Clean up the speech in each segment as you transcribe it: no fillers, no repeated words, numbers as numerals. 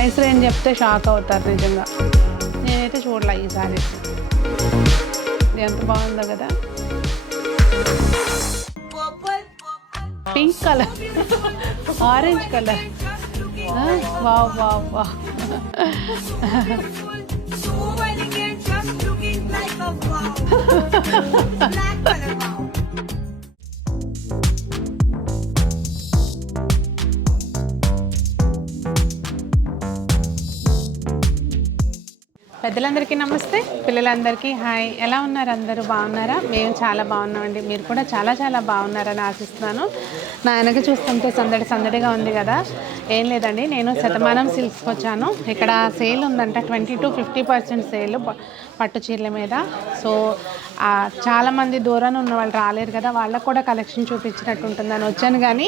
Price range చెప్తే shock అవుతారు నిజంగా. నేనైతే చూడలే ఈ సారీస్. ఎంత బాగుందో కదా, pink colour, orange colour. Wow wow wow. పెద్దలందరికీ నమస్తే, పిల్లలందరికీ హాయ్. ఎలా ఉన్నారు అందరూ? బాగున్నారా? మేము చాలా బాగున్నామండి. మీరు కూడా చాలా చాలా బాగున్నారని ఆశిస్తున్నాను. నా వెనక చూస్తుంటే సందడిగా ఉంది కదా. ఏం లేదండి, నేను శతమానం సిల్క్స్కి వచ్చాను. ఇక్కడ సేల్ ఉందంట, 20 to 50% సేల్ పట్టు చీరల మీద. సో చాలామంది దూరాన ఉన్న వాళ్ళు రాలేరు కదా, వాళ్ళకు కూడా కలెక్షన్ చూపించినట్టు ఉంటుందని వచ్చాను. కానీ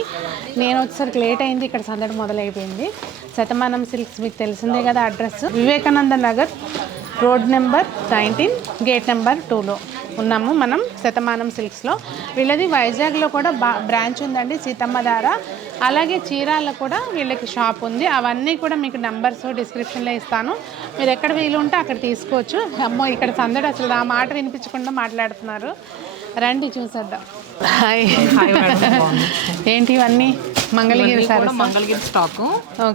నేను వచ్చేసరికి లేట్ అయింది, ఇక్కడ సందడి మొదలైపోయింది. శతమానం సిల్క్స్ మీకు తెలిసిందే కదా. Address Vivekananda Nagar, road number 19, gate number 2లో ఉన్నాము మనం, శతమానం సిల్క్స్లో. వీళ్ళది వైజాగ్లో కూడా బ్రాంచ్ ఉందండి, సీతమ్మధార. అలాగే చీరాల్లో కూడా వీళ్ళకి షాప్ ఉంది. అవన్నీ కూడా మీకు నెంబర్స్ డిస్క్రిప్షన్లో ఇస్తాను. మీరు ఎక్కడ వీలు ఉంటే అక్కడ తీసుకోవచ్చు. అమ్మో, ఇక్కడ సందడి అసలు ఆ మాట వినిపించకుండా మాట్లాడుతున్నారు. రండి చూసేద్దాం. హాయ్. ఏంటి ఇవన్నీ? మంగళగిరి సారీస్. మంగళగిరి స్టాక్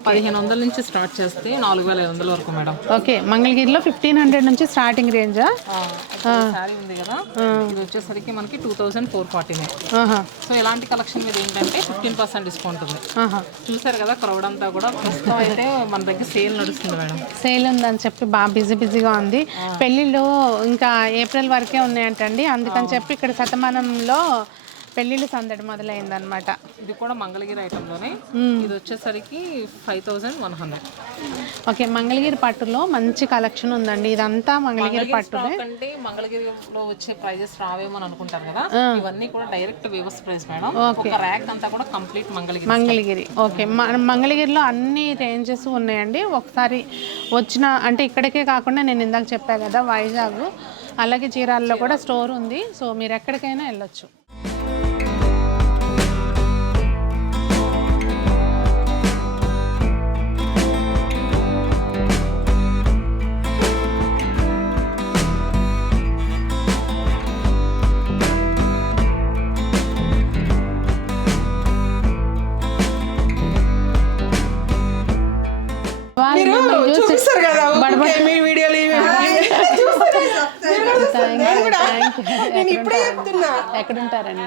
1500 నుంచి స్టార్ట్ చేస్తే 4500 వరకు మేడం. ఓకే, మంగళగిరిలో 1500 నుంచి స్టార్టింగ్ రేంజా? సారీ ఉంది కదా, ఇది వచ్చేసరికి మనకి 2440. సో ఇలాంటి కలెక్షన్ మీద ఏంటంటే 15% డిస్కౌంట్ ఉంది. చూసారు కదా క్రౌడ్ అంతా కూడా. ప్రస్తుతం అయితే మన దగ్గర సేల్ నడుస్తుంది మేడం. సేల్ ఉందని చెప్పి బాగా బిజీగా ఉంది. పెళ్ళిళ్ళు ఇంకా ఏప్రిల్ వరకే ఉన్నాయంటండి. అందుకని చెప్పి ఇక్కడ శతమానంలో పెళ్ళిళ్ళు సందడి మొదలైందనమాట. ఇది కూడా మంగళగిరి ఐటెంలోనే. ఇది వచ్చేసరికి 5100. ఓకే, మంగళగిరి పట్టులో మంచి కలెక్షన్ ఉందండి. ఇదంతా మంగళగిరి పట్టు అంటే మంగళగిరిలో వచ్చే ప్రైజెస్ రావేమో అనుకుంటారు కదా, ఇవన్నీ కూడా డైరెక్ట్ వేవర్స్ ప్రైస్ మేడం. ఒక ర్యాక్ అంతా కూడా కంప్లీట్ మంగళగిరి. ఓకే, మంగళగిరిలో అన్ని రేంజెస్ ఉన్నాయండి. ఒకసారి వచ్చిన అంటే ఇక్కడికే కాకుండా నేను ఇందాక చెప్పా కదా వైజాగ్, అలాగే చీరాల్లో కూడా స్టోర్ ఉంది. సో మీరు ఎక్కడికైనా వెళ్ళొచ్చు. ఎక్కడుంటారండి?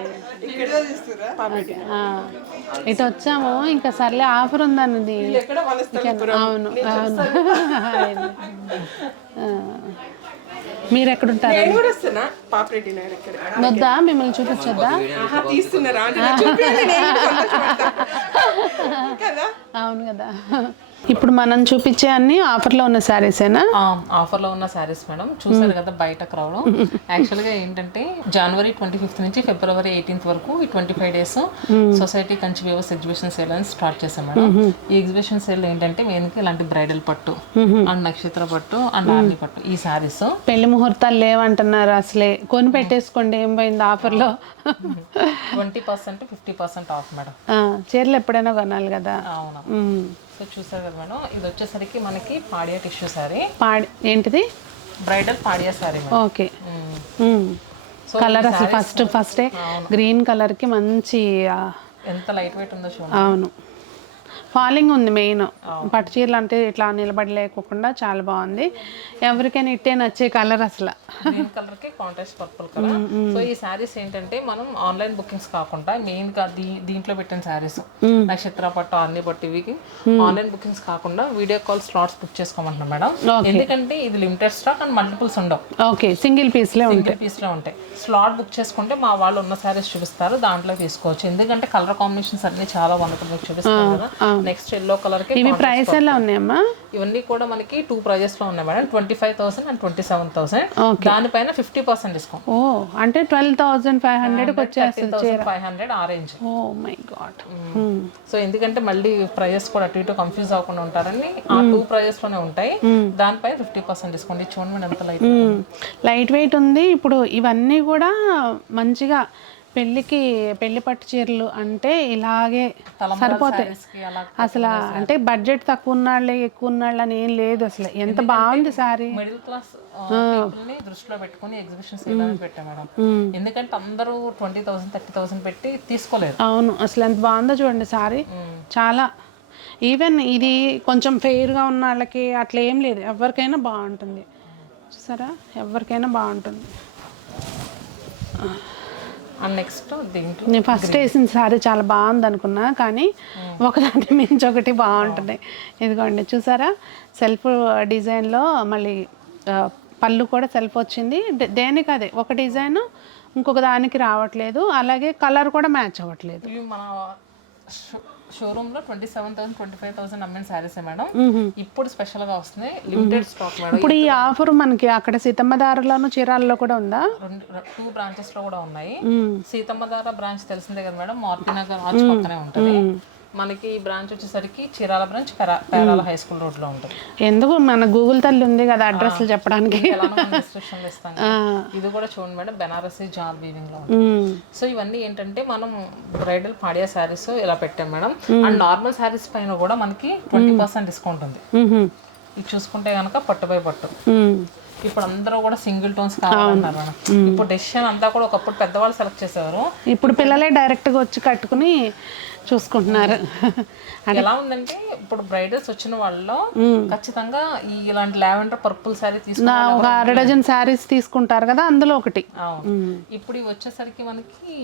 ఇటు వచ్చాము, ఇంకా సర్లే ఆఫర్ ఉందన్నది. అవును అవును. మీరు ఎక్కడుంటారు? వద్దా మిమ్మల్ని చూపించొద్దా? అవును కదా. ఇప్పుడు మనం చూపించే అన్ని ఆఫర్లో ఉన్న శారీసేనా? ఆఫర్లో ఉన్న శారీస్ మేడం. చూసారు కదా బయట క్రౌడ్. యాక్చువల్గా ఏంటంటే జనవరి 25 నుంచి ఫిబ్రవరి 18 వరకు ఈ 25 days society Kanchi weavers exhibition sale అని స్టార్ట్ చేసాం మేడం. ఈ ఎగ్జిబిషన్ సేల్ ఏంటంటే మెయిన్గా ఇలాంటి బ్రైడల్ పట్టు అండ్ నక్షత్ర పట్టు అండ్ ఆర్మీ పట్టు ఈ శారీస్. పెళ్లి ముహూర్తాలు లేవంటున్నారు, అసలే కొని పెట్టేసుకోండి. ఏం పోయింది ఆఫర్లో? 20% 50% ఆఫ్ మేడం. చీరలు ఎప్పుడైనా కొనాలి కదా. అవునా. సో చూసారు కదా మేడం, ఇది వచ్చేసరికి మనకి పాడియా టిష్యూ శారీ. ఏంటిది? బ్రైడల్ పాడియా శారీ. ఓకే. కలర్ అసలు ఫస్టే గ్రీన్ కలర్కి మంచి ఎంత లైట్ వెయిట్ ఉందో చూడండి. అవును, ఫాలింగ్ ఉంది మెయిన్. పట్టు చీరలు అంటే ఇట్లా నిలబడలేకోకుండా చాలా బాగుంది. ఎవరికైనా ఇట్టే నచ్చే కలర్ అసలు. గ్రీన్ కలర్ కి కాంట్రాస్ట్ పర్పుల్ కలర్. సో ఈ శారీస్ ఏంటంటే మనం ఆన్లైన్ బుకింగ్స్ కాకుండా మెయిన్ గా దీంట్లో పెట్టిన శారీస్ నక్షత్ర పట్టు అన్ని పట్టు ఇవి ఆన్లైన్ బుకింగ్స్ కాకుండా వీడియో కాల్ స్లాట్స్ బుక్ చేసుకోమంటున్నాం మేడం. ఎందుకంటే ఇది లిమిటెడ్ స్టాక్ అండ్ మల్టిపుల్స్ ఉండవు. ఓకే, సింగిల్ పీస్ లో ఉంటాయి. స్లాట్ బుక్ చేసుకుంటే మా వాళ్ళు ఉన్న శారీస్ చూపిస్తారు, దాంట్లో తీసుకోవచ్చు. ఎందుకంటే కలర్ కాంబినేషన్స్ అన్ని చాలా వండర్ఫుల్ చూపిస్తారు కదా. నెక్స్ట్ ఎల్లో కలర్ కి ఇవి ప్రైస్ ఎలా ఉన్నాయమ్మా? ఇవన్నీ కూడా మనకి 2 ప్రైజెస్ లో ఉన్నాయి మేడం. 25,000 అండ్ 27,000. దానిపైన 50% డిస్కౌంట్. ఓ, అంటే 12,500 కి వచ్చేస్తుంది. 12,500 orange. Oh my god. So ఎందుకంటే మళ్ళీ ప్రైజెస్ కూడా అటు ఇటు కన్ఫ్యూజ్ అవ్వకుండా ఉంటారని ఆ 2 ప్రైజెస్ లోనే ఉంటాయి. దానిపైన 50% డిస్కౌంట్. చూడండి ఎంత లైట్ వెయిట్ ఉంది. ఇప్పుడు ఇవన్నీ కూడా మంచిగా పెళ్లి పట్టు చీరలు అంటే ఇలాగే సరిపోతాయి అసలు. అంటే బడ్జెట్ తక్కువ ఉన్నాళ్ళే ఎక్కువ ఉన్నాళ్ళు అని ఏం లేదు అసలు. ఎంత బాగుంది సారీ. మిడిల్ క్లాస్ దృష్టిలో పెట్టుకుని ఎగ్జిబిషన్స్ పెట్టాం మేడం. ఎందుకంటే అందరూ 20,000 30,000 పెట్టి తీసుకోలేదు. అవును, అసలు ఎంత బాగుందో చూడండి సారీ. చాలా ఈవెన్ ఇది కొంచెం ఫెయిర్గా ఉన్న వాళ్ళకి అట్లా ఏం లేదు, ఎవరికైనా బాగుంటుంది. చూసారా, ఎవరికైనా బాగుంటుంది. అండ్ నెక్స్ట్ దీంట్లో నేను ఫస్ట్ వేసిన సారీ చాలా బాగుంది అనుకున్నా, కానీ ఒకదాని మించి ఒకటి బాగుంటుంది. ఇదిగోండి చూసారా, సెల్ఫ్ డిజైన్లో మళ్ళీ పళ్ళు కూడా సెల్ఫ్ వచ్చింది. దేనికి అదే ఒక డిజైన్ ఇంకొక దానికి రావట్లేదు, అలాగే కలర్ కూడా మ్యాచ్ అవ్వట్లేదు. ఇవి మన షోరూమ్ లో 27,000 25,000 అమ్మిన శారీస్ మేడం. ఇప్పుడు స్పెషల్ గా వస్తున్నాయి, లిమిటెడ్ స్టాక్ మేడం. ఇప్పుడు ఈ ఆఫర్ మనకి అక్కడ సీతమ్మదారులోను చీరాల్లో కూడా ఉందా? 2 బ్రాంచెస్ లో కూడా ఉన్నాయి. సీతమ్మదార బ్రాంచ్ తెలిసిందే కదా మేడం, మార్పి నగర్ ఆర్చ్ పక్కనే ఉంటుంది. మనకి ఈ బ్రాంచ్ వచ్చేసరికి Chirala branch Perala high school road లో ఉంటుంది. ఎందుకు మన గూగుల్ తల్లి ఉంది కదా అడ్రస్లు చెప్పడానికి. డిస్క్రిప్షన్ ఇస్తాను. ఇది కూడా చూడండి మేడం, బెనారసీ జాల్ వీవింగ్ లో ఉంటుంది. సో ఇవన్నీ ఏంటంటే మనం బ్రైడల్ పాడియా శారీస్ ఇలా పెట్టాం మేడం. అండ్ నార్మల్ శారీస్ పైన కూడా మనకి 20% డిస్కౌంట్ ఉంది. ఇది చూసుకుంటే కనుక పట్టు బై పట్టు. ఇప్పుడు అందరూ కూడా సింగిల్ టోన్స్ కావాలన్నారు మేడం. ఇప్పుడు డెసిషన్ అంతా కూడా ఒకప్పుడు పెద్దవాళ్ళు సెలెక్ట్ చేసేవారు, ఇప్పుడు పిల్లలే డైరెక్ట్ గా వచ్చి కట్టుకుని చూసుకుంటున్నారు. ఎలా ఉందంటే ఇప్పుడు బ్రైడల్స్ వచ్చిన వాళ్ళలో ఖచ్చితంగా ఇలాంటి లావెండర్ పర్పుల్ శారీ తీసుకున్నా ఒక 1/2 డజన్ శారీస్ తీసుకుంటారు కదా, అందులో ఒకటి. ఇప్పుడు ఇవి వచ్చేసరికి మనకి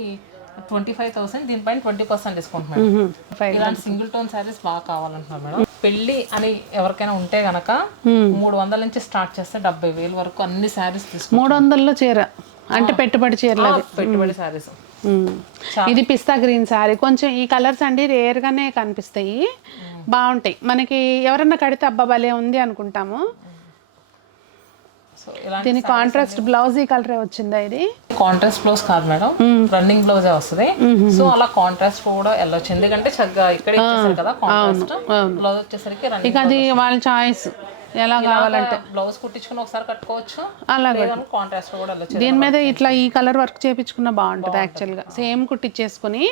25,000, దీనిపైన 20% డిస్కౌంట్ మేడం. ఇలాంటి సింగిల్ టోన్ శారీస్ బాగా కావాలంటున్నారు మేడం. పెళ్లి అని ఎవరికైనా ఉంటే గనక 300 నుంచి స్టార్ట్ చేస్తే 70,000 వరకు అన్ని శారీస్ తీసుకుంటాం. 300లో చీర అంటే పెట్టుబడి చీరలు, పెట్టుబడి శారీస్. ఇది పిస్తా గ్రీన్ శారీ. కొంచెం ఈ కలర్స్ అండి రేర్ గానే కనిపిస్తాయి, బాగుంటాయి. మనకి ఎవరన్నా కడితే అబ్బా భలే ఉంది అనుకుంటాము. దీని కాంట్రాస్ట్ బ్లౌజ్ ఈ కలరే వచ్చిందా? ఇది కాంట్రాస్ట్ బ్లౌజ్ కాదు మేడం, రన్నింగ్ బ్లౌజే వస్తుంది. సో అలా కాంట్రాస్ట్ కూడా వెళ్ళొచ్చు, ఎందుకంటే చక్కగా ఇక్కడ ఇచ్చేసారు కదా కాంట్రాస్ట్. బ్లౌజ్ వచ్చేసరికి ఇక అది వాళ్ళ చాయిస్, ఎలా కావాలంటే బ్లౌజ్ కుట్టించుకుని ఒకసారి కట్టుకోవచ్చు, అలాగే కాంట్రాస్ట్ కూడా వెళ్ళొచ్చు. దీని మీద ఇట్లా ఈ కలర్ వర్క్ చేపించుకున్న బాగుంటుంది. యాక్చువల్గా సేమ్ కుట్టించేసుకుని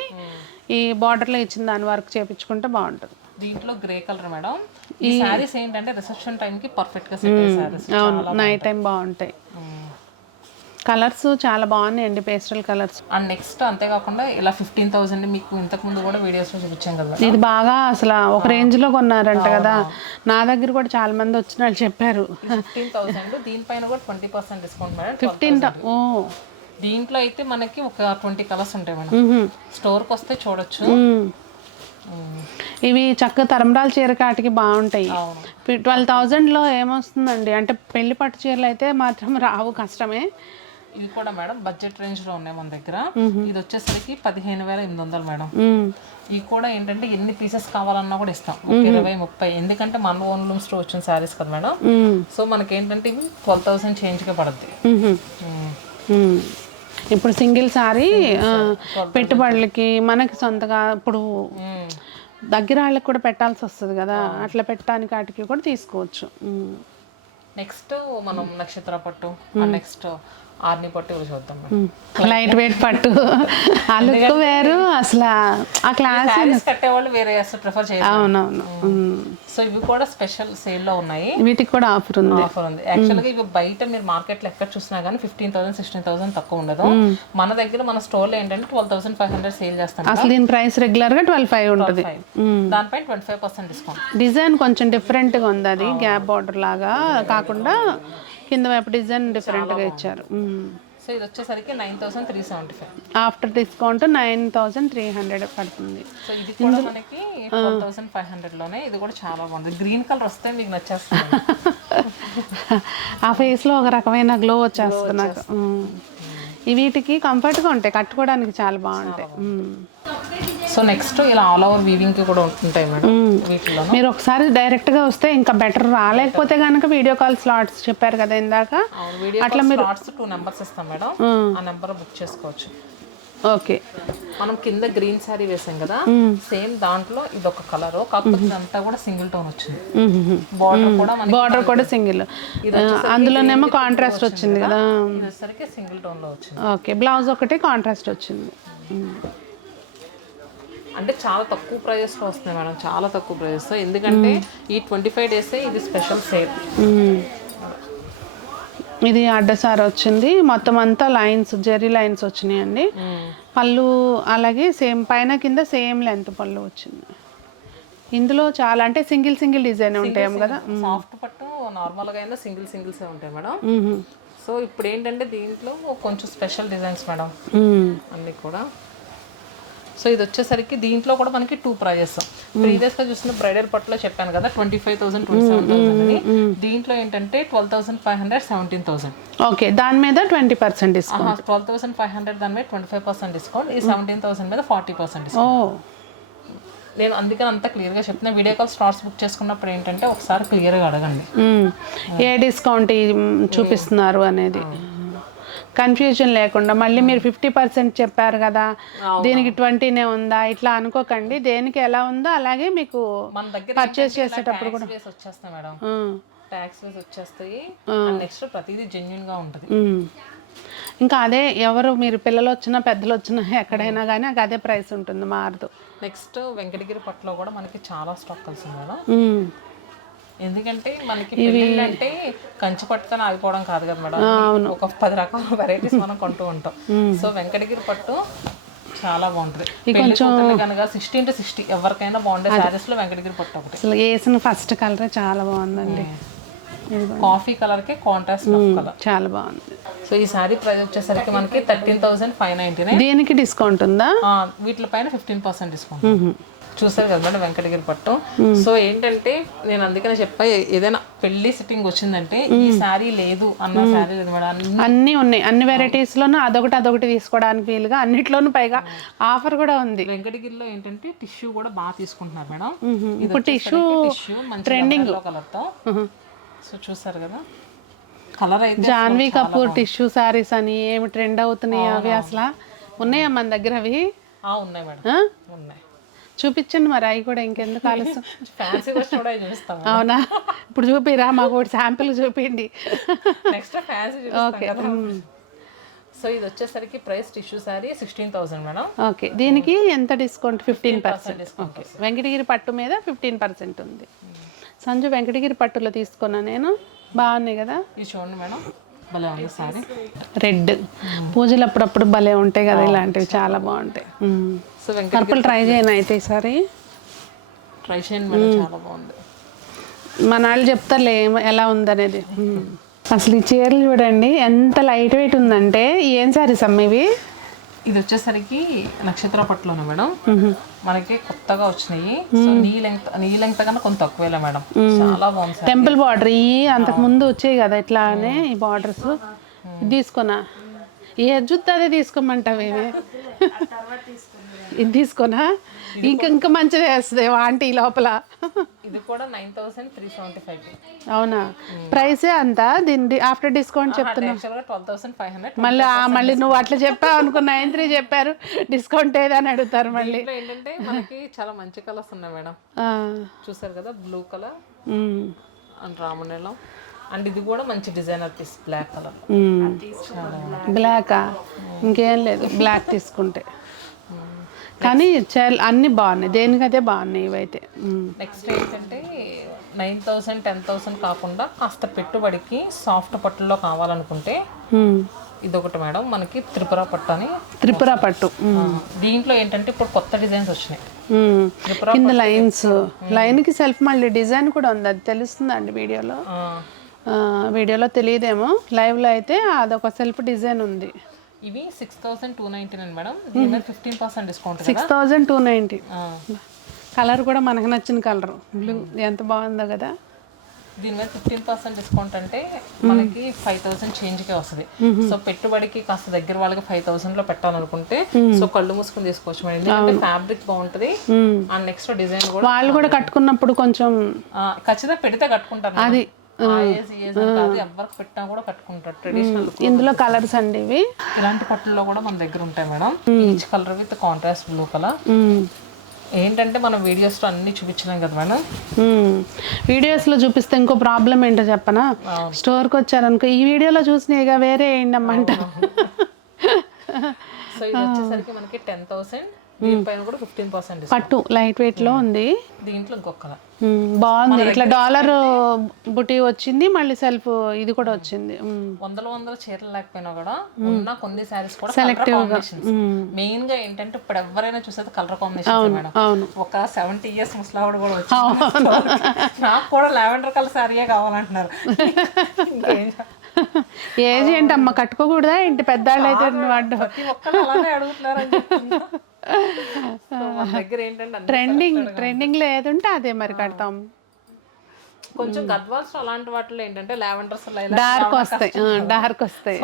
ఈ బార్డర్లో ఇచ్చిన దాని వర్క్ చేపించుకుంటే బాగుంటుంది. దీంట్లో గ్రే కలర్ మేడం. ఈ సారీస్ ఏంటంటే రిసెప్షన్ టైం కి పర్ఫెక్ట్ గా సెట్ అయ్యే సారీస్. అవును, నైట్ టైం బాగుంటాయి. కలర్స్ చాలా బాగున్నాయండి, పేస్టల్ కలర్స్. అండ్ నెక్స్ట్ అంతేకాకుండా ఇలా 15,000 మీకు ఇంతకు ముందు కూడా వీడియోస్ లో చూపించాం కదా, ఇది బాగా అసలు ఒక రేంజ్ లో కొన్నారంట కదా. నా దగ్గర కూడా చాలా మంది వచ్చిన వాళ్ళు చెప్పారు. 15,000 దీనిపైన కూడా 20% డిస్కౌంట్ మేడం. 15. దీంట్లో అయితే మనకి ఒక 20 కలర్స్ ఉంటాయి మేడం. స్టోర్కి వస్తే చూడొచ్చు. ఇవి చక్కగా తరంరాల చీర కాటికి బాగుంటాయి. 12,000లో ఏమొస్తుందండి, అంటే పెళ్లి పట్టు చీరలు అయితే మాత్రం రావు, కష్టమే. ఇవి కూడా మేడం బడ్జెట్ రేంజ్ లో ఉన్నాయి మన దగ్గర. ఇది వచ్చేసరికి 15,800 మేడం. ఇవి కూడా ఏంటంటే ఎన్ని పీసెస్ కావాలన్నా కూడా ఇస్తాం, 20 30. ఎందుకంటే మన ఓన్ లూమ్స్ లో వచ్చిన శారీస్ కదా మేడం. సో మనకి ఏంటంటే ఇవి 12,000 చేంజ్ గా పడుద్ది. ఇప్పుడు సింగిల్ సారీ పెట్టుబడులకి మనకి సొంతగా ఇప్పుడు దగ్గర వాళ్ళకి కూడా పెట్టాల్సి వస్తుంది కదా, అట్లా పెట్టడానికి వాటికి కూడా తీసుకోవచ్చు. నెక్స్ట్ మనం నక్షత్ర పట్టు, నెక్స్ట్ ఆర్ని పట్టు చూద్దాం. లైట్ వెయిట్ పట్టు ఆ లుక్ వేరు అసలు, ఆ క్లాస్ కట్టేవాళ్ళు వేరే అసలు ప్రిఫర్ చేయాలి. అవునవును. సో ఇవి కూడా స్పెషల్ సేల్ లో ఉన్నాయి, వీటికి కూడా ఆఫర్ ఉంది. యాక్చువల్ గా ఇవి బయట మీరు మార్కెట్ లో ఎక్కడ చూసినా కానీ 15,000 16,000 తక్కువ ఉండదు. మన దగ్గర మన స్టోర్ లో ఏంటంటే 12,500 సేల్ చేస్తాం. అసలు దీని ప్రైస్ రెగ్యులర్ గా 12,500 ఉంటుంది. దానిపైన 25% డిస్కౌంట్. డిజైన్ కొంచెం డిఫరెంట్ గా ఉంది, అది గ్యాప్ బార్డర్ లాగా కాకుండా కింద వైపు డిజైన్ డిఫరెంట్ గా ఇచ్చారు. సో ఇది వచ్చేసరికి 9,375. ఆఫ్టర్ డిస్కౌంట్ 9,300 పడుతుంది. సో ఇది కూడా మనకి 12,500 లోనే. ఇది కూడా చాలా బాగుంది, గ్రీన్ కలర్ వస్తే మీకు నచ్చేస్తుంది. ఆ ఫేస్ లో ఒక రకమైన గ్లో వచ్చేస్తుంది నాకు. వీటికి కంఫర్ట్ గా ఉంటాయి, కట్టుకోవడానికి చాలా బాగుంటాయి. సో నెక్స్ట్ ఇలా ఆల్ ఓవర్ వీవింగ్ కూడా ఉంటాయి మేడం వీటిలో. మీరు ఒకసారి డైరెక్ట్ గా వస్తే ఇంకా బెటర్, రాలేకపోతే కనుక వీడియో కాల్ స్లాట్స్ చెప్పారు కదా ఇందాక, అట్లా మీరు 2 నెంబర్స్ ఇస్తాం మేడం, ఆ నెంబర్ బుక్ చేసుకోవచ్చు. ఓకే. మనం కింద గ్రీన్ శారీ వేసాం కదా, సేమ్ దాంట్లో ఇది ఒక కలర్, కాకపోతే ఇదంతా కూడా సింగిల్ టోన్ వచ్చింది. బార్డర్ కూడా సింగిల్, అందులోనేమో కాంట్రాస్ట్ వచ్చింది కదా. ఇదొసరికి సింగిల్ టోన్ లో వచ్చింది. ఓకే, బ్లౌజ్ ఒకటి కాంట్రాస్ట్ వచ్చింది. అంటే చాలా తక్కువ ప్రైజెస్ లో వస్తున్నాయి మేడం, చాలా తక్కువ ప్రైజెస్. ఎందుకంటే ఈ 25 days ఇది స్పెషల్ సేల్. ఇది అడ్డసార వచ్చింది, మొత్తం అంతా లైన్స్, జెరీ లైన్స్ వచ్చినాయండి. పళ్ళు అలాగే సేమ్ పైన కింద సేమ్ లెంత్ పళ్ళు వచ్చింది. ఇందులో చాలా అంటే సింగిల్ డిజైన్ ఉంటాయేమో కదా. సాఫ్ట్ పట్టు నార్మల్ గా అయినా సింగిల్సే ఉంటాయి మేడం. సో ఇప్పుడు ఏంటంటే దీంట్లో కొంచెం స్పెషల్ డిజైన్స్ మేడం అన్ని కూడా. సో ఇది వచ్చేసరికి దీంట్లో కూడా మనకి 2 ప్రైజెస్. ప్రీవియస్ గా చూసిన బ్రైడల్ పట్టులో చెప్పాను కదా 25,000 27,000 అని. దీంట్లో ఏంటంటే 12,500 17,000. ఓకే, దాని మీద 20% డిస్కౌంట్. 12,500 దాని మీద 25% డిస్కౌంట్. ఈ 17,000 మీద 40% డిస్కౌంట్. నేను అందుకని అంతా క్లియర్గా చెప్తున్నా. వీడియో కాల్ స్టార్ట్స్ బుక్ చేసుకున్నప్పుడు ఏంటంటే ఒకసారి క్లియర్గా అడగండి ఏ డిస్కౌంట్ చూపిస్తున్నారు అనేది, కన్ఫ్యూజన్ లేకుండా. మళ్ళీ మీరు 50% చెప్పారు కదా, దీనికి 20నే ఉందా ఇట్లా అనుకోకండి. దేనికి ఎలా ఉందో అలాగే మీకు పర్చేస్ చేసేటప్పుడు కూడా వచ్చేస్తాయి మేడం. ట్యాక్స్ వేసి వచ్చేస్తాయి. నెక్స్ట్ ప్రతిదీ జెన్యున్ గా ఉంటుంది. ఇంకా అదే ఎవరు మీరు పిల్లలు వచ్చినా పెద్దలు వచ్చినా ఎక్కడైనా కానీ అదే ప్రైస్ ఉంటుంది, మారదు. నెక్స్ట్ వెంకటగిరి పట్టులో కూడా మనకి చాలా స్టాక్ కలిసింది మేడం. ఎందుకంటే మనకి అంటే కంచి పట్టుతో ఆగిపోవడం కాదు కదా మేడం, ఒక 10 రకాల వెరైటీస్ మనం కొంటూ ఉంటాం. సో వెంకటగిరి పట్టు చాలా బాగుంటుంది. కనుక 16-60 ఎవరికైనా బాగుండే శారీస్ లో వెంకటగిరి పట్టు ఒకటి. అసలు వేసిన ఫస్ట్ కలర్ చాలా బాగుందండి, కాఫీ కలర్ కి కాంట్రాస్ట్ కలర్ చాలా బాగుంది. సో ఈ సారీ ప్రైస్ వచ్చేసరికి మనకి 13,599. దీనికి డిస్కౌంట్ ఉందా? వీటిపైన 15% డిస్కౌంట్. చూసారు కదా మేడం వెంకటగిరి పట్టు. సో ఏంటంటే నేను అందుకనే చెప్పా, ఏదైనా పెళ్లి సిట్టింగ్ వచ్చిందంటే ఈ శారీ లేదు అన్న శారీ లేదు మేడం. అన్ని ఉన్నాయి, అన్ని వెరైటీస్ లోనూ అదొకటి తీసుకోవడానికి వీలుగా, అన్నిట్లోనూ పైగా ఆఫర్ కూడా ఉంది. వెంకటగిరిలో ఏంటంటే టిష్యూ కూడా బాగా తీసుకుంటున్నారు మేడం. ఇప్పుడు టిష్యూ ట్రెండింగ్ కలర్ తో. సో చూసారు కదా కలర్ అయితే జాన్వీ కపూర్ టిష్యూ సారీస్ అని ఏమి ట్రెండ్ అవుతున్నాయి అవి అసలు ఉన్నాయా మన దగ్గర? అవి ఉన్నాయి మేడం, ఉన్నాయి. చూపించండి మరి, అవి కూడా ఇంకెందుకు ఆలస్యం. అవునా, ఇప్పుడు చూపిరా మాకు ఒకటి శాంపిల్ చూపిండి. ఓకే. సో ఇది వచ్చేసరికి price tissue sorry 16,000 madam. Okay, దీనికి ఎంత డిస్కౌంట్? 15%. ఓకే, వెంకటగిరి పట్టు మీద 15% ఉంది. సంజు వెంకటగిరి పట్టులో తీసుకున్నా నేను, బాగున్నాయి కదా. ఇది చూడండి మేడం, భలే ఉంది సారీ. రెడ్ పూజలు అప్పుడప్పుడు భలే ఉంటాయి కదా, ఇలాంటివి చాలా బాగుంటాయి. సో పర్పుల్ ట్రై చేయను అయితే ఈసారి. ట్రై చేయండి మేడం, చాలా బాగుంది. మన వాళ్ళు చెప్తారులే ఎలా ఉందనేది. అసలు ఈ చీరలు చూడండి ఎంత లైట్ వెయిట్ ఉందంటే. ఏం సారీస్ అమ్మ ఇవి? ఇది వచ్చేసరికి నక్షత్ర పట్టులోనే మేడం, మనకి కొత్తగా వచ్చినాయి. సో నీ లెంగ్త్ కన్నా కొంత తక్కువేలే మేడం, చాలా బాగుంది. టెంపుల్ బార్డర్ ఈ అంతకు ముందు వచ్చాయి కదా ఇట్లానే ఈ బార్డర్స్. తీసుకున్నా ఏ జుత్తు అదే తీసుకోమంటావేమే, ఇది తీసుకున్నా ఇంకా మంచిగా వేస్తుంది ఆంటీ లోపల. ఇది కూడా 9,375. అవునా, ప్రైసే అంతా దీని ఆఫ్టర్ డిస్కౌంట్ చెప్తున్నా. 12,500. మళ్ళీ నువ్వు అట్లా చెప్పావు అనుకో, 9,300 చెప్పారు, డిస్కౌంట్ ఏదని అడుగుతారు మళ్ళీ. ఏంటంటే మనకి చాలా మంచి కలర్స్ ఉన్నాయి మేడం. చూసారు కదా, బ్లూ కలర్ అండ్ రామనీలం, అండ్ ఇది కూడా మంచి డిజైనర్ పీస్ బ్లాక్ కలర్. బ్లాకా? ఇంకేం లేదు, బ్లాక్ తీసుకుంటే. కానీ అన్ని బాగున్నాయి, దేనికైతే బాగున్నాయి ఇవైతే. నెక్స్ట్ ఏంటంటే 9,000 10,000 కాకుండా కాస్త పెట్టుబడికి సాఫ్ట్ పట్టులో కావాలనుకుంటే ఇదొకటి మేడం, మనకి త్రిపుర పట్టు అని. త్రిపుర పట్టు దీంట్లో ఏంటంటే ఇప్పుడు కొత్త డిజైన్స్ వచ్చినాయి. కింద లైన్ కి సెల్ఫ్ మళ్ళీ డిజైన్ కూడా ఉంది, అది తెలుస్తుందండి వీడియోలో. వీడియోలో తెలియదేమో, లైవ్ లో అయితే అదొక సెల్ఫ్ డిజైన్ ఉంది. ఇవి 6,299 మేడం, దీని మీద 15% డిస్కౌంట్. 6,290. కలర్ కూడా మనకు నచ్చిన కలర్ బ్లూ, ఎంత బాగుందో కదా. దీని మీద 15% డిస్కౌంట్ అంటే మనకి 5,000 చేంజ్కే వస్తుంది. సో పెట్టుబడికి కాస్త దగ్గర వాళ్ళకి 5,000 లో పెట్టాలనుకుంటే సో కళ్ళు మూసుకుని తీసుకోవచ్చు మేడం, ఎందుకంటే ఫ్యాబ్రిక్ బాగుంటది. అండ్ నెక్స్ట్ డిజైన్ కూడా వాళ్ళు కూడా కట్టుకున్నప్పుడు కొంచెం ఖచ్చితంగా పెడితే కట్టుకుంటారు. అది ఏజ్ ఏజ్ అని కాదు, ఎవరికి పెట్టినా కూడా కట్టుకుంటారు. ట్రెడిషనల్ ఇందులో కలర్స్ అండి ఇవి. ఇలాంటి పట్టుల్లో కూడా మన దగ్గర ఉంటాయి madam. Each colour with contrast blue colour. ఏంటంటే మనం వీడియోస్లో అన్ని చూపించినాం కదా మేడం. వీడియోస్లో చూపిస్తే ఇంకో ప్రాబ్లం ఏంటో చెప్పనా, స్టోర్కి వచ్చారనుకో ఈ వీడియోలో చూసినాయిగా వేరే ఏంటమ్మంట. సో ఇది వచ్చేసరికి మనకి 10,000, దీనిపైన కూడా 15% పట్టు లైట్ వెయిట్ లో ఉంది. దీంట్లో ఇంకొక కలర్ బాగుంది, ఇట్లా డాలర్ బుటీ వచ్చింది, మళ్ళీ సెల్ఫ్ ఇది కూడా వచ్చింది. వందల చీరలు లేకపోయినా కూడా ఉన్న కొన్ని సారీస్ కూడా సెలెక్టివ్. మెయిన్ గా ఏంటంటే ఇప్పుడు ఎవరైనా చూసేది కలర్ కాంబినేషన్ మేడం. ఒక 70 years ముసలావిడ కూడా వచ్చింది, నాకు కూడా లావెండర్ కలర్ సారీయే కావాలంటున్నారు. ఏజ్ ఏంటమ్మా కట్టుకోకూడదా ఏంటి, పెద్దవాళ్ళు అయితే ప్రతి ఒక్కరు అలానే అడుగుతున్నారు అని చెప్తున్నా. దగ్గర ఏంటంటే ట్రెండింగ్ లో ఏది ఉంటే అదే మరి కడతాం. కొంచెం గద్వాల్స్ అలాంటి వాటిలో ఏంటంటే లావెండర్స్ డార్క్ వస్తాయి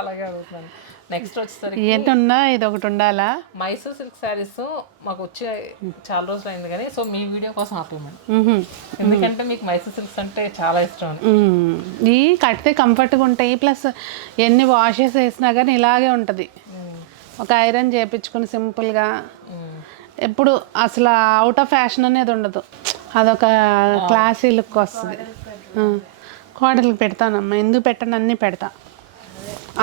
అలాగే అడుగుతున్నాను. నెక్స్ట్ వచ్చేసరికి ఏంటి ఉన్నా ఇది ఒకటి ఉండాలా. మైసూర్ సిల్క్ శారీస్ మాకు వచ్చి చాలా రోజులు అయింది కానీ, సో మీ వీడియో కోసం ఆపేయమని, ఎందుకంటే మీకు మైసూర్ సిల్క్స్ అంటే చాలా ఇష్టం. ఈ కడితే కంఫర్ట్గా ఉంటాయి, ప్లస్ ఎన్ని వాషెస్ వేసినా కానీ ఇలాగే ఉంటుంది. ఒక ఐరన్ చేయించుకుని సింపుల్గా ఎప్పుడు అసలు అవుట్ ఆఫ్ ఫ్యాషన్ అనేది ఉండదు, అదొక క్లాసీ లుక్ వస్తుంది. కోడలికి పెడతానమ్మా, ఎందుకు పెట్టను అన్నీ పెడతా.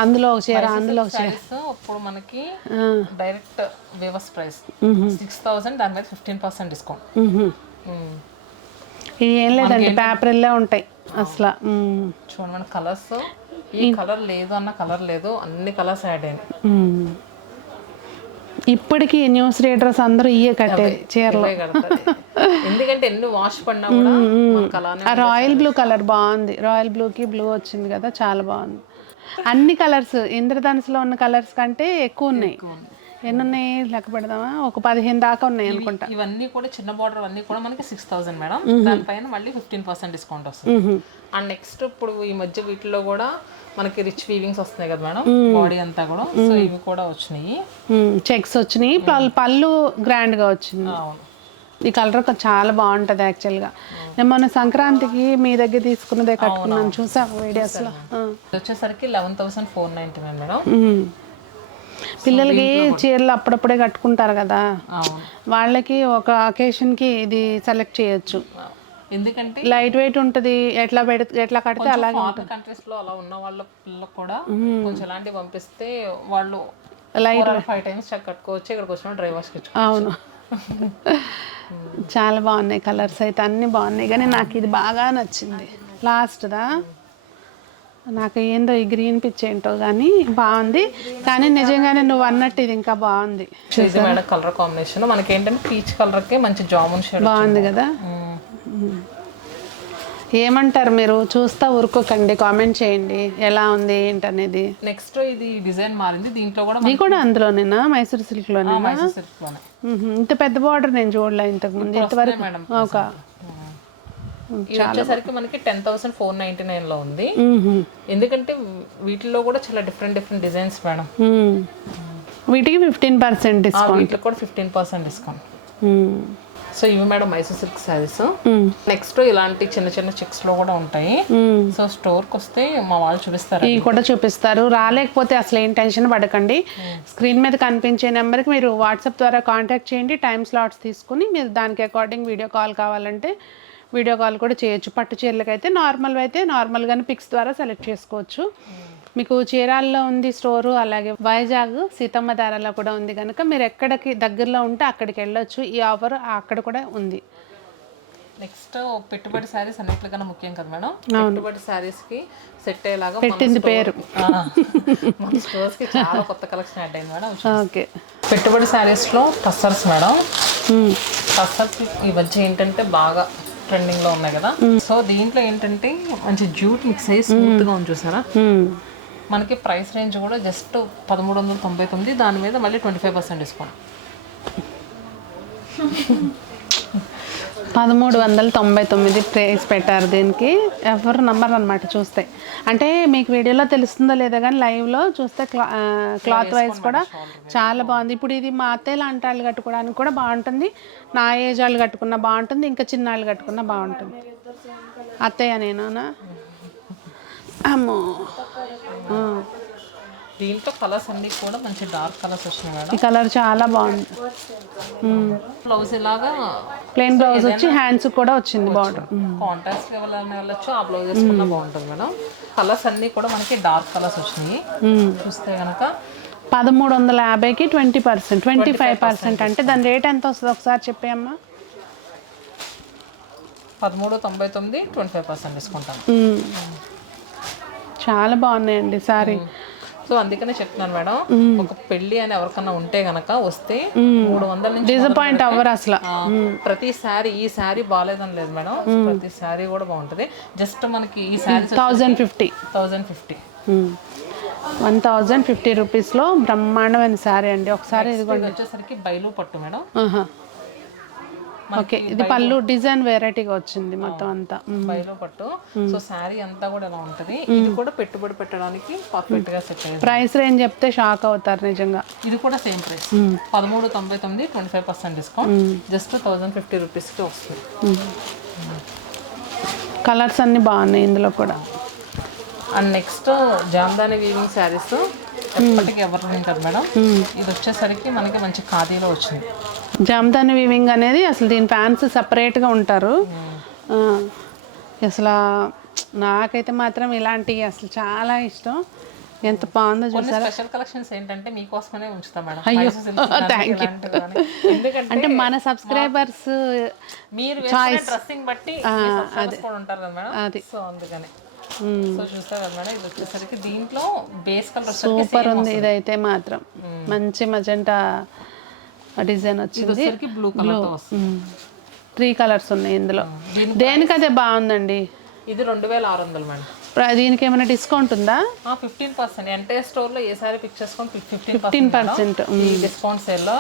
అందులో ఒక చీర, అందులో ఒక చీర. ఇప్పుడు మనకి డైరెక్ట్ వేవర్స్ ప్రైస్ 6,000, దాని మీద 15% డిస్కౌంట్. ఇది ఏం లేదండి, పేపర్లే ఉంటాయి అసలు. చూడండి మన కలర్స్, ఈ కలర్ లేదు అన్న కలర్ లేదు, అన్ని కలర్స్ యాడ్ అయినాయి. ఇప్పటికీ న్యూస్ రీడర్స్ అందరూ ఇయే కట్టేది చీరలు, ఎందుకంటే ఎన్ని వాష్ పడినా కూడా ఆ రాయల్ బ్లూ కలర్ బాగుంది. రాయల్ బ్లూకి బ్లూ వచ్చింది కదా, చాలా బాగుంది. అన్ని కలర్స్ ఇంద్రధనుసులో ఉన్న కలర్స్ కంటే ఎక్కువ ఉన్నాయి. ఎన్ని ఉన్నాయి లెక్క పెడదామా, ఒక 15 దాకా ఉన్నాయి అనుకుంటా. ఇవన్నీ కూడా చిన్న బార్డర్ అన్నీ కూడా మనకి 6,000 మేడం. దానిపైన మళ్ళీ 15% డిస్కౌంట్ వస్తుంది. అండ్ నెక్స్ట్ ఇప్పుడు ఈ మధ్య వీటిలో కూడా మనకి రిచ్ వీవింగ్స్ వస్తున్నాయి కదా మేడం, బాడీ అంతా కూడా. సో ఇవి కూడా వచ్చినాయి, చెక్స్ వచ్చినాయి, పళ్ళు గ్రాండ్ గా వచ్చింది. ఈ కలర్ చాలా బాగుంటుంది యాక్చువల్గా. నేను మొన్న సంక్రాంతికి మీ దగ్గర తీసుకున్నదే కట్టుకున్నాను, చూసాము వీడియోస్లో. వచ్చేసరికి 11,499 మేడం. పిల్లలకి చీరలు అప్పుడప్పుడే కట్టుకుంటారు కదా, వాళ్ళకి ఒక అకేషన్కి ఇది సెలెక్ట్ చేయొచ్చు. ఎందుకంటే లైట్ వెయిట్ ఉంటుంది, ఎట్లా కడితే అలాగే ఉంటుంది. కంట్రీస్ లో అలా ఉన్న వాళ్ళ పిల్లలకు కూడా కొంచెం ఇలాంటివి పంపిస్తే వాళ్ళు లైట్ 5 times కట్టుకోవచ్చు. ఇక్కడికి వచ్చిన డ్రై వాష్. అవును, చాలా బాగున్నాయి కలర్స్ అయితే, అన్నీ బాగున్నాయి. కానీ నాకు ఇది బాగా నచ్చింది లాస్ట్దా. నాకు ఏందో ఈ గ్రీన్ పిచ్ ఏంటో కానీ బాగుంది. కానీ నిజంగానే నువ్వు అన్నట్టు ఇది ఇంకా బాగుంది. కలర్ కాంబినేషన్ మనకి ఏంటంటే పీచ్ కలర్ కి మంచి జామున్ షేడ్ బాగుంది కదా. ఏమంటారు మీరు, చూస్తా ఊరుకోకండి, కామెంట్ చేయండి ఎలా ఉంది ఏంటనేది. నెక్స్ట్ ఇది డిజైన్ మారింది, దీంట్లో కూడా ఇది కూడా అందులోనేనా, మైసూర్ సిల్క్ లోనేనా? ఇంత పెద్ద బార్డర్ నేను చూడలే ఇంతకు ముందు ఇంతవరకు. ఒక వచ్చేసరికి మనకి 10,499 లో ఉంది. ఎందుకంటే వీటిలో కూడా చాలా డిఫరెంట్ డిజైన్స్ మేడం. వీటికి 15% డిస్కౌంట్, వీటికి కూడా 15% డిస్కౌంట్. సో ఇవి madam Mysore silk saris. Next ఇలాంటి చిన్న చిన్న చెక్స్ లో కూడా ఉంటాయి. సో స్టోర్ కి వస్తే మా వాళ్ళు చూపిస్తారు, ఇవి కూడా చూపిస్తారు. రాలేకపోతే అసలు ఏం టెన్షన్ పడకండి, స్క్రీన్ మీద కనిపించే నెంబర్కి మీరు వాట్సాప్ ద్వారా కాంటాక్ట్ చేయండి. టైం స్లాట్స్ తీసుకుని మీరు దానికి అకార్డింగ్ వీడియో కాల్ కావాలంటే వీడియో కాల్ కూడా చేయొచ్చు. పట్టు చీరలకు అయితే నార్మల్గానే పిక్స్ ద్వారా సెలెక్ట్ చేసుకోవచ్చు. మీకు చీరాల్లో ఉంది స్టోరు, అలాగే వైజాగ్ సీతమ్మ ధారాలో కూడా ఉంది కనుక మీరు ఎక్కడికి దగ్గరలో ఉంటే అక్కడికి వెళ్ళొచ్చు. ఈ ఆఫర్ అక్కడ కూడా ఉంది. నెక్స్ట్ పెట్టుబడి శారీస్ అన్నిటికన్నా ముఖ్యం కదా మేడం. పెట్టుబడి శారీస్ కి సెట్ అయ్యేలాగా పెట్టింది పేరు. మన స్టోర్స్ కి చాలా కొత్త కలెక్షన్ యాడ్ అయింది మేడం. ఓకే, పెట్టుబడి శారీస్ లో టస్సర్స్ మేడం. టస్సర్స్ ఈ మధ్య ఏంటంటే బాగా ట్రెండింగ్ లో ఉన్నాయి కదా. సో దీంట్లో ఏంటంటే మంచి జ్యూట్ మిక్స్ అయ్యి స్మూత్ గా ఉంది చూసారా. మనకి ప్రైస్ రేంజ్ కూడా జస్ట్ 1,399, దాని మీద మళ్ళీ 25% డిస్కౌంట్. 1,399 ప్రైస్ పెట్టారు దీనికి. ఎవరు నంబర్ అనమాట చూస్తే, అంటే మీకు వీడియోలో తెలుస్తుందో లేదో కానీ లైవ్లో చూస్తే క్లాత్ వైజ్ కూడా చాలా బాగుంది. ఇప్పుడు ఇది మా అత్తయ్య లాంటి వాళ్ళు కట్టుకోవడానికి కూడా బాగుంటుంది, నా ఏజ్ వాళ్ళు కట్టుకున్నా బాగుంటుంది, ఇంకా చిన్న వాళ్ళు కట్టుకున్నా బాగుంటుంది. అత్తయ్య నేనా అమ్మో. దీంట్లో కలర్స్ అన్ని కూడా మంచి డార్క్ కలర్స్ వచ్చినాయి మేడం. ఈ కలర్ చాలా బాగుంది. బ్లౌజ్ ఇలాగా ప్లెయిన్ బ్లౌజ్ వచ్చి హ్యాండ్స్ కూడా వచ్చింది బార్డర్. కాంట్రాస్ట్ ఎవరైనా వెళ్ళొచ్చు, ఆ బ్లౌజ్ వేసుకున్నా బాగుంటుంది మేడం. కలర్స్ అన్ని కూడా మనకి డార్క్ కలర్స్ వచ్చినాయి. చూస్తే కనుక 1350కి 20%, 25% అంటే దాని రేట్ ఎంత వస్తుంది ఒకసారి చెప్పేయమ్మా. 1399, 25% డిస్కౌంట్. చాలా బాగున్నాయండి సారీ. సో అందుకనే చెప్తున్నాను మేడం, ఒక పెళ్లి అని ఎవరికన్నా ఉంటే గనక వస్తే 300 నుంచి డిసప్పాయింట్ అవ్వరు అసలు. ప్రతి శారీ, ఈ శారీ బాగాలేదని లేదు మేడం, ప్రతి శారీ కూడా బాగుంటుంది. జస్ట్ మనకి ఈ శారీ 1050 1050 రూపీస్లో బ్రహ్మాండమైన శారీ అండి. ఒకసారి ఇది వచ్చేసరికి బయలు పట్టు మేడం. ఓకే, ఇది పళ్ళు డిజైన్ వెరైటీగా వచ్చింది మొత్తం అంతా బయలు పట్టు. సో శారీ అంతా కూడా ఎలా ఉంటుంది, ఇది కూడా పెట్టుబడి పెట్టడానికి పర్ఫెక్ట్ గా సెట్ అయ్యింది. ప్రైస్ రేంజ్ చెప్తే షాక్ అవుతారు నిజంగా. ఇది కూడా సేమ్ ప్రైస్ 1399, 25% డిస్కౌంట్, జస్ట్ 1050 రూపీస్కి వస్తుంది. కలర్స్ అన్ని బాగున్నాయి ఇందులో కూడా. And next Jamdani weaving saris ఎప్పటికీ ఎవరు తింటారు మేడం. ఇది వచ్చేసరికి మనకి మంచి ఖాదీలో వచ్చింది. జామ్దాని వీవింగ్ అనేది అసలు దీని ఫ్యాన్స్ సపరేట్గా ఉంటారు. అసలు నాకైతే మాత్రం ఇలాంటివి అసలు చాలా ఇష్టం. ఎంత బాగుందో చూసారా. స్పెషల్ కలెక్షన్స్ ఏంటంటే మీకోసమే ఉంచుతాం మేడం. అయ్యో థ్యాంక్ యూ. అంటే మన సబ్స్క్రైబర్స్ మీరు డ్రెస్సింగ్ బట్టి ఉంటారు కదా మేడం, అది సో అందుకని. సో చూస్తారు కదా మేడం, ఇది వచ్చేసరికి దీంట్లో బేస్ కలర్ సూపర్ ఉంది. ఇదైతే మాత్రం మంచి మజెంటా డిజైన్ వచ్చింది. బ్లూ కలర్ 3 కలర్స్ ఉన్నాయి ఇందులో. దేనికి అదే బాగుందండి. ఇది 2600 మేడం. దీనికి ఏమైనా డిస్కౌంట్ ఉందా? 15%. ఎంటైర్ స్టోర్ లో ఏ సారీ పిక్ చేసుకొని 15% ఈ డిస్కౌంట్ సేల్ లో.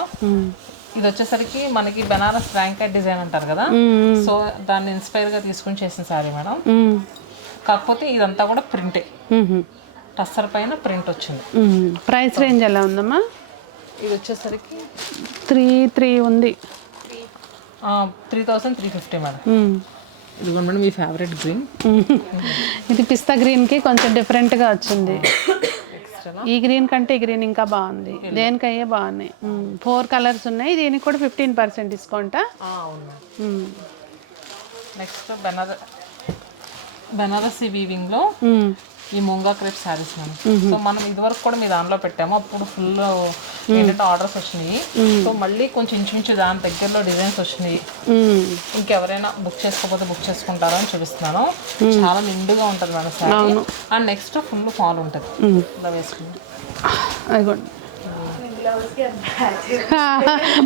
ఇది వచ్చేసరికి మనకి బెనారస్ ర్యాంక్ డిజైన్ అంటారు కదా, సో దాన్ని ఇన్స్పైర్ గా తీసుకుని చేసిన సారీ మేడం. కాకపోతే ఇదంతా కూడా ప్రింటే, టస్సర్ పైన ప్రింట్ వచ్చింది. ప్రైస్ రేంజ్ ఎలా ఉందమ్మా? ఇది వచ్చేసరికి 3 ఉంది. 3350 మేడం. ఇది మేడం మీ ఫేవరెట్ గ్రీన్. ఇది పిస్తా గ్రీన్కి కొంచెం డిఫరెంట్గా వచ్చింది. ఈ గ్రీన్ కంటే ఈ గ్రీన్ ఇంకా బాగుంది. దేనికయ్యే బాగున్నాయి. 4 కలర్స్ ఉన్నాయి. దీనికి కూడా 15% డిస్కౌంటా? నెక్స్ట్ బెనారసి వీవింగ్ లో ఈ ముంగా క్రేప్ శారీస్ మనం. సో మనం ఇదివరకు కూడా మీ దానిలో పెట్టాము, అప్పుడు ఫుల్ ఏంటంటే ఆర్డర్స్ వచ్చినాయి. సో మళ్ళీ కొంచెం ఇంచుమించు దాని దగ్గరలో డిజైన్స్ వచ్చినాయి. ఇంకెవరైనా బుక్ చేసుకోకపోతే బుక్ చేసుకుంటారో అని చూపిస్తున్నాను. చాలా నిండుగా ఉంటుంది madam sari. And next full fall ఉంటుంది ఇలా వేసుకుంటే.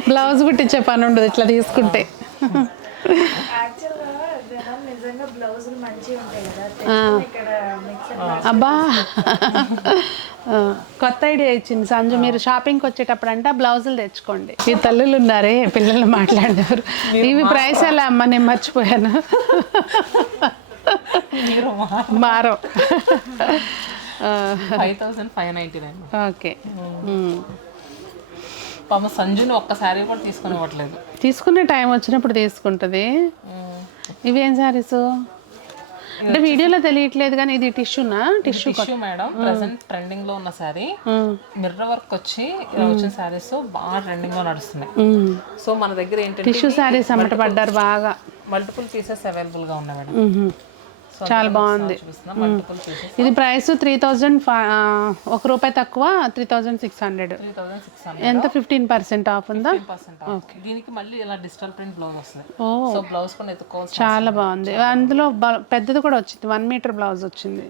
బ్లౌజ్ కుట్టించే పని ఉండదు ఇట్లా తీసుకుంటే. అబ్బా కొత్త ఐడియా ఇచ్చింది సంజు. మీరు షాపింగ్కి వచ్చేటప్పుడు అంటే బ్లౌజులు తెచ్చుకోండి. ఈ తల్లులు ఉన్నారే పిల్లలు మాట్లాడారు. ఇవి ప్రైస్ ఎలా అమ్మ, నేను మర్చిపోయాను. మారో 5599. ఓకే. పాపం సంజుని ఒక్కసారి కూడా తీసుకుని ఇవ్వట్లేదు. తీసుకునే టైం వచ్చినప్పుడు తీసుకుంటుంది. ఇవేం సారీస్ అంటే వీడియోలో తెలియట్లేదు కానీ ఇది టిష్యూనా? Tissue madam. ప్రెసెంట్ ట్రెండింగ్ లో ఉన్న సారీ, మిర్రర్ వర్క్ వచ్చి ఇలా వచ్చిన సారీస్ బాగా ట్రెండింగ్ లో నడుస్తున్నాయి. సో మన దగ్గర ఏంటంటే టిష్యూ సారీస్ అమ్మట పడ్డారు బాగా. మల్టిపుల్ పీసెస్ అవైలబుల్ గా ఉన్నాయి మేడం. చాలా బాగుంది. ఇది ప్రైస్ 3000, ₹1 తక్కువ 3600. ఎంత 15% ఆఫ్ ఉందా? దీనికి మళ్ళీ ఇలా డిజిటల్ ప్రింట్ బ్లౌజ్ వస్తుంది. సో బ్లౌజ్ కూడా ఎత్తుకోవచ్చు. చాలా బాగుంది. అందులో పెద్దది కూడా వచ్చింది, 1 మీటర్ బ్లౌజ్ వచ్చింది.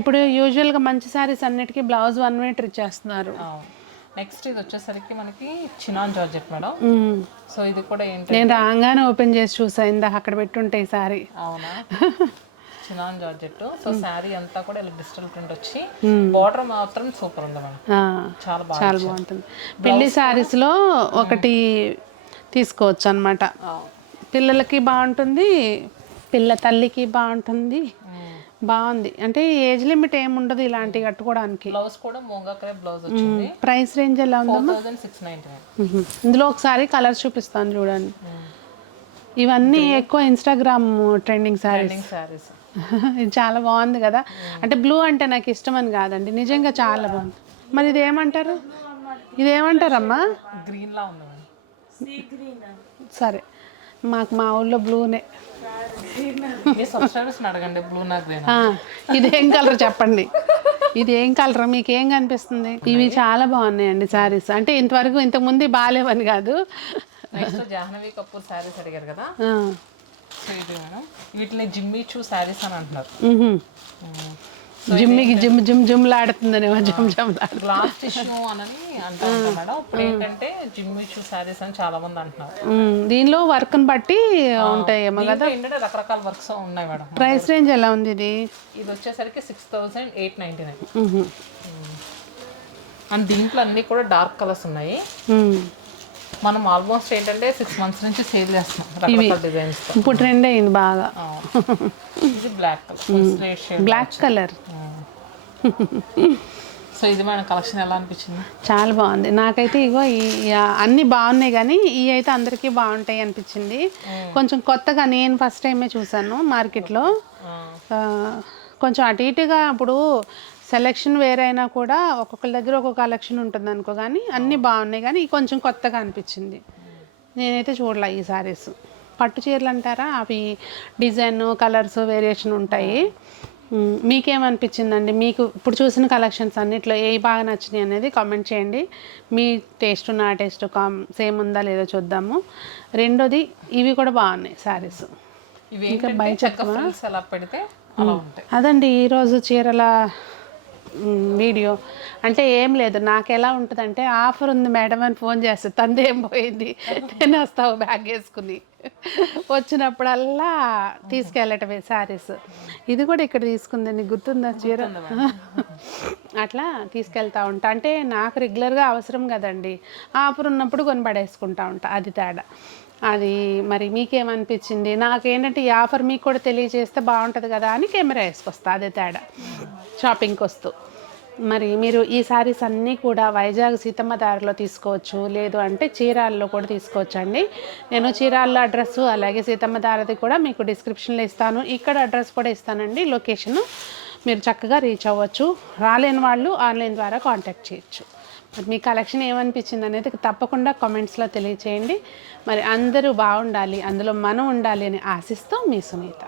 ఇప్పుడు యూజువల్గా మంచి శారీస్ అన్నిటికీ బ్లౌజ్ 1 మీటర్ ఇచ్చేస్తున్నారు. నెక్స్ట్ ఇది వచ్చేసరికి మనకి చినాన్ జార్జెట్ మేడం. సో ఇది కూడా ఏంటి, నేను రాగానే ఓపెన్ చేసి చూసా, ఇందాక అక్కడ పెట్టుంటే ఈ సారీ. అవునా? Chinon georgette. సో శారీ అంతా కూడా ఇలా డిజిటల్ ప్రింట్ వచ్చి బార్డర్ మాత్రం సూపర్ ఉంది మేడం. చాలా బాగుంటుంది. పెళ్లి శారీస్ లో ఒకటి తీసుకోవచ్చు అన్నమాట. పిల్లలకి బాగుంటుంది, పిల్ల తల్లికి బాగుంటుంది. బాగుంది. అంటే ఏజ్ లిమిట్ ఏముండదు ఇలాంటివి కట్టుకోవడానికి. బ్లౌజ్ కూడా మోంగా క్రేప్ బ్లౌజ్ వచ్చింది. ప్రైస్ రేంజ్ ఎలా ఉందమ్మా? 4699. ఇందులో ఒకసారి కలర్ చూపిస్తాను చూడండి. ఇవన్నీ ఎక్కువ ఇన్స్టాగ్రామ్ ట్రెండింగ్ శారీస్. శారీస్. ఇది చాలా బాగుంది కదా. అంటే బ్లూ అంటే నాకు ఇష్టం అని కాదండి, నిజంగా చాలా బాగుంది. మరి ఇదేమంటారు, ఇదేమంటారమ్మా? గ్రీన్ లా ఉంది మేడం. సరే, మాకు మా ఊళ్ళో బ్లూనే. సబ్స్క్రైబర్స్ అడగండి బ్లూ నా గ్రీన్. ఇదేం కలర్ చెప్పండి, ఇది ఏం కలర్, మీకు ఏం కనిపిస్తుంది? ఇవి చాలా బాగున్నాయండి శారీస్. అంటే ఇంతకుముందు బాగాలేవని కాదు. నెక్స్ట్ జాహ్నవి కపూర్ శారీస్ అడిగారు కదా, సో ఇది మేడం వీటిని జిమ్మీ చూ శారీస్ అని అంటున్నారు. జిమ్మికి జిమ్లాడుతుందనేమో, జమ్లాడు. గ్లాస్ టిష్యూ అని అంటారు మేడం. ఇప్పుడు ఏంటంటే జిమ్మీ చూ శారీస్ అని చాలా మంది అంటున్నారు. దీనిలో వర్క్ని బట్టి ఉంటాయేమో కదా. ఏంటంటే రకరకాల వర్క్స్ ఉన్నాయి మేడం. ప్రైస్ రేంజ్ ఎలా ఉంది ఇది? ఇది వచ్చేసరికి 6,899. అండ్ దీంట్లో అన్ని కూడా డార్క్ కలర్స్ ఉన్నాయి. మనం ఆల్మోస్ట్ ఏంటంటే 6 months నుంచి సేల్ చేస్తున్నాం రకరకాల డిజైన్స్. ఇప్పుడు ట్రెండ్ అయింది బాగా. ఇది black colour, black colour. So ఇది మన కలెక్షన్ ఎలా అనిపించింది? చాలా బాగుంది నాకైతే. ఇగో అన్నీ బాగున్నాయి కానీ ఇవి అయితే అందరికీ బాగుంటాయి అనిపించింది. కొంచెం కొత్తగా నేను ఫస్ట్ టైమే చూసాను మార్కెట్లో. కొంచెం అటు ఇటుగా ఇప్పుడు సెలెక్షన్ వేరైనా కూడా ఒక్కొక్కరి దగ్గర ఒక్కొక్క కలెక్షన్ ఉంటుంది అనుకో, కానీ అన్నీ బాగున్నాయి కానీ ఇవి కొంచెం కొత్తగా అనిపించింది. నేనైతే చూడలే ఈ సారీస్. పట్టు చీరలు అంటారా, అవి డిజైన్ కలర్స్ వేరియేషన్ ఉంటాయి. మీకేమనిపించిందండి? మీకు ఇప్పుడు చూసిన కలెక్షన్స్ అన్నిట్లో ఏ బాగా నచ్చినాయి అనేది కామెంట్ చేయండి. మీ టేస్ట్ నా టేస్ట్ సేమ్ ఉందా లేదో చూద్దాము. రెండోది ఇవి కూడా బాగున్నాయి శారీస్. ఇంకా బయట ఎలా పెడితే అలా ఉంటాయి. అదండి ఈరోజు చీరల వీడియో. అంటే ఏం లేదు, నాకు ఎలా ఉంటుందంటే ఆఫర్ ఉంది మేడం అని ఫోన్ చేస్తే తందేం పోయింది, నేను వస్తావు బ్యాగ్ వేసుకుని, వచ్చినప్పుడల్లా తీసుకెళ్ళటమే శారీస్. ఇది కూడా ఇక్కడ తీసుకుంది, నీకు గుర్తుందా చీర? అట్లా తీసుకెళ్తా ఉంటా. అంటే నాకు రెగ్యులర్గా అవసరం కదండి, ఆఫర్ ఉన్నప్పుడు కొని పడేసుకుంటా ఉంటా, అది తేడా. అది మరి మీకేమనిపించింది? నాకేంటంటే ఈ ఆఫర్ మీకు కూడా తెలియజేస్తే బాగుంటుంది కదా అని కెమెరా వేసుకొస్తా, అదే తేడా షాపింగ్కి వస్తూ. మరి మీరు ఈ శారీస్ అన్నీ కూడా వైజాగ్ సీతమ్మ దారిలో తీసుకోవచ్చు, లేదు అంటే చీరాల్లో కూడా తీసుకోవచ్చు అండి. నేను చీరాల్లో అడ్రస్ అలాగే సీతమ్మ దారిది కూడా మీకు డిస్క్రిప్షన్లో ఇస్తాను, ఇక్కడ అడ్రస్ కూడా ఇస్తానండి, లొకేషను. మీరు చక్కగా రీచ్ అవ్వచ్చు. రాలేని వాళ్ళు ఆన్లైన్ ద్వారా కాంటాక్ట్ చేయొచ్చు. మరి మీ కలెక్షన్ ఏమనిపించింది అనేది తప్పకుండా కామెంట్స్లో తెలియచేయండి. మరి అందరూ బాగుండాలి, అందులో మనం ఉండాలి అని ఆశిస్తూ మీ సునీత.